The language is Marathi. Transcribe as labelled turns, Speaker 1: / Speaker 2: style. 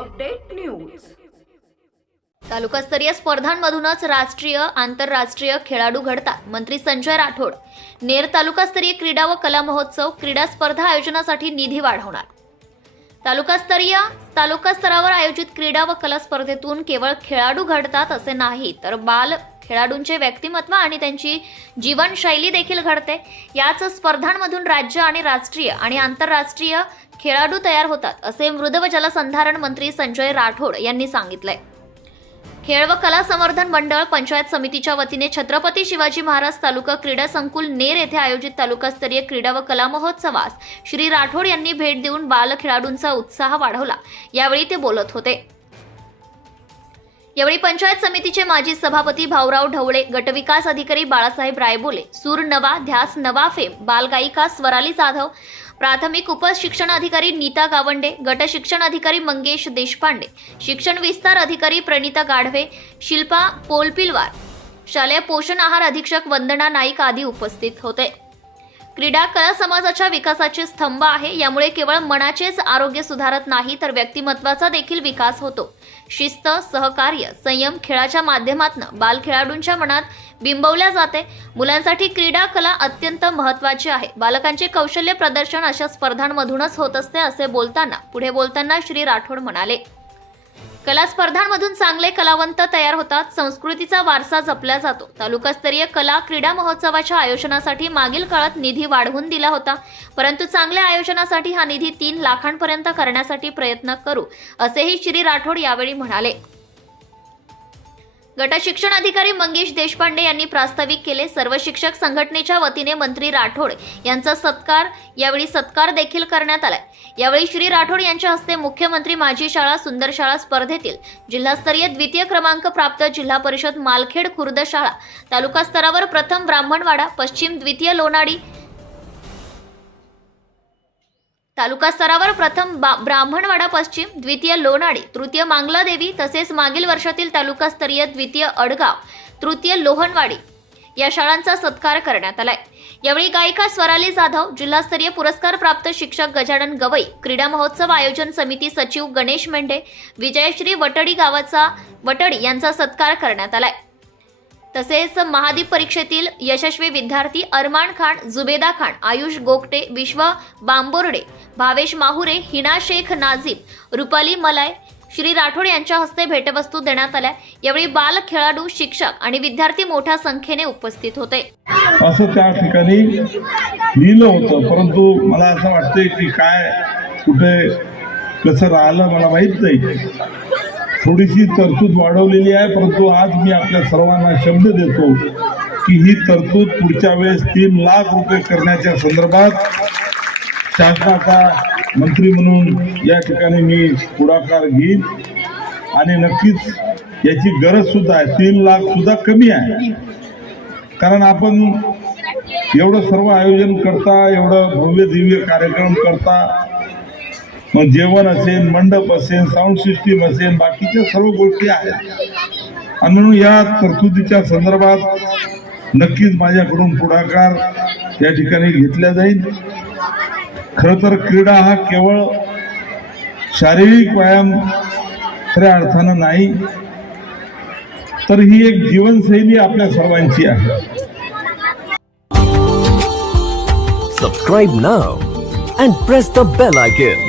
Speaker 1: Update news.
Speaker 2: तालुकास्तरीय स्पर्धांमधूनच राष्ट्रीय आंतरराष्ट्रीय खेळाडू घडतात. मंत्री संजय राठोड. नेर तालुकास्तरीय क्रीडा व कला महोत्सव क्रीडा स्पर्धा आयोजनासाठी निधी वाढवणार. तालुकास्तरीय तालुका स्तरावर आयोजित क्रीडा व कला स्पर्धेतून केवळ खेळाडू घडतात असे नाही तर बाल खेळाडूंचे व्यक्तिमत्व आणि त्यांची जीवनशैली देखील घडते. याच स्पर्धांमधून राज्य आणि राष्ट्रीय आणि आंतरराष्ट्रीय खेळाडू तयार होतात असे मृद व जलसंधारण मंत्री संजय राठोड यांनी सांगितलंय खेळ व कला संवर्धन मंडळ पंचायत समितीच्या वतीने छत्रपती शिवाजी महाराज तालुका क्रीडा संकुल नेर येथे आयोजित तालुकास्तरीय क्रीडा व कला महोत्सवास श्री राठोड यांनी भेट देऊन बाल खेळाडूंचा उत्साह वाढवला. यावेळी ते बोलत होते. यावेळी पंचायत समितीचे माजी सभापती भाऊराव ढवळे गटविकास अधिकारी बाळासाहेब रायबोले सूर नवा ध्यास नवा फेम बालगायिका स्वराली जाधव प्राथमिक उपशिक्षण अधिकारी नीता गावंडे गट शिक्षण अधिकारी मंगेश देशपांडे शिक्षण विस्तार अधिकारी प्रणिता गाढवे शिल्पा पोलपिलवार शालेय पोषण आहार अधीक्षक वंदना नाईक आदी उपस्थित होते. क्रीडा कला समाजाच्या विकासाचे स्तंभ आहे. यामुळे केवळ मनाचेच आरोग्य सुधारत नाही तर व्यक्तिमत्वाचा देखील विकास होतो. शिस्त सहकार्य संयम खेळाच्या माध्यमातून बाल खेळाडूंच्या मनात बिंबवल्या जाते. मुलांसाठी क्रीडा कला अत्यंत महत्वाची आहे. बालकांचे कौशल्य प्रदर्शन अशा स्पर्धांमधूनच होत असते असे बोलताना पुढे बोलताना श्री राठोड म्हणाले. कला स्पर्धांमधून चांगले कलावंत तयार होतात. संस्कृतीचा वारसा जपला जातो. तालुकास्तरीय कला क्रीडा महोत्सवाच्या आयोजनासाठी मागील काळात निधी वाढवून दिला होता. परंतु चांगल्या आयोजनासाठी हा निधी तीन लाखांपर्यंत करण्यासाठी प्रयत्न करू असेही श्री राठोड यावेळी म्हणाले. गट शिक्षण अधिकारी मंगेश देशपांडे यांनी प्रास्ताविक केले. सर्व शिक्षक संघटनेच्या वतीने मंत्री राठोड यांचा सत्कार यावेळी सत्कार देखील करण्यात आला यावेळी श्री राठोड यांच्या हस्ते मुख्यमंत्री माझी शाळा सुंदर शाळा स्पर्धेतील जिल्हास्तरीय द्वितीय क्रमांक प्राप्त जिल्हा परिषद मालखेड खुर्द शाळा तालुका स्तरावर प्रथम ब्राह्मणवाडा पश्चिम द्वितीय लोणाडी तालुका स्तरावर प्रथम बा- ब्राह्मणवाडा पश्चिम द्वितीय लोणाडी तृतीय मांगलादेवी तसेच मागील वर्षातील तालुकास्तरीय द्वितीय अडगाव तृतीय लोहनवाडी या शाळांचा सत्कार करण्यात आलाय. यावेळी गायिका स्वराली जाधव जिल्हास्तरीय पुरस्कार प्राप्त शिक्षक गजानन गवई क्रीडा महोत्सव आयोजन समिती सचिव गणेश मेंढे विजयश्री वटडी गावाचा वटडी यांचा सत्कार करण्यात आलाय. तसेच महादीप परीक्षेतील यशस्वी विद्यार्थी अरमान खान जुबेदा खान आयुष गोगटे विश्व बांबोर्डे भावेश माहुरे हिना शेख नाझीब रुपाली मलाय श्री राठोड यांच्या हस्ते भेटवस्तू देण्यात आल्या. यावेळी बाल खेळाडू शिक्षक आणि विद्यार्थी मोठ्या संख्येने उपस्थित होते.
Speaker 3: असं त्या ठिकाणी लिहिलं होतं परंतु मला असं वाटतंय की काय कुठे कसं राहिलं मला माहीत नाही. थोडीशी तरतूद वाढवलेली आहे परंतु आज मी आपल्या सर्वांना शब्द देतो की ही तरतूद पुढच्या वेळेस तीन लाख रुपये करण्याच्या संदर्भात शासनाचा मंत्री म्हणून या ठिकाणी मी पुढाकार घेईन. आणि नक्कीच याची गरज सुद्धा आहे तीन लाख सुद्धा कमी आहे. कारण आपण एवढं सर्व आयोजन करता एवढं भव्य दिव्य कार्यक्रम करता मग जेवण असेल मंडप असेल साऊंड सिस्टीम असेल बाकीच्या सर्व गोष्टी आहेत. आणि म्हणून या तरतुदीच्या संदर्भात नक्कीच माझ्याकडून पुढाकार या ठिकाणी घेतला जाईल. खरं तर क्रीडा हा केवळ शारीरिक व्यायाम खऱ्या अर्थानं नाही तर ही एक जीवनशैली आपल्या सर्वांची आहे.
Speaker 4: सबस्क्राईब ना and press the bell icon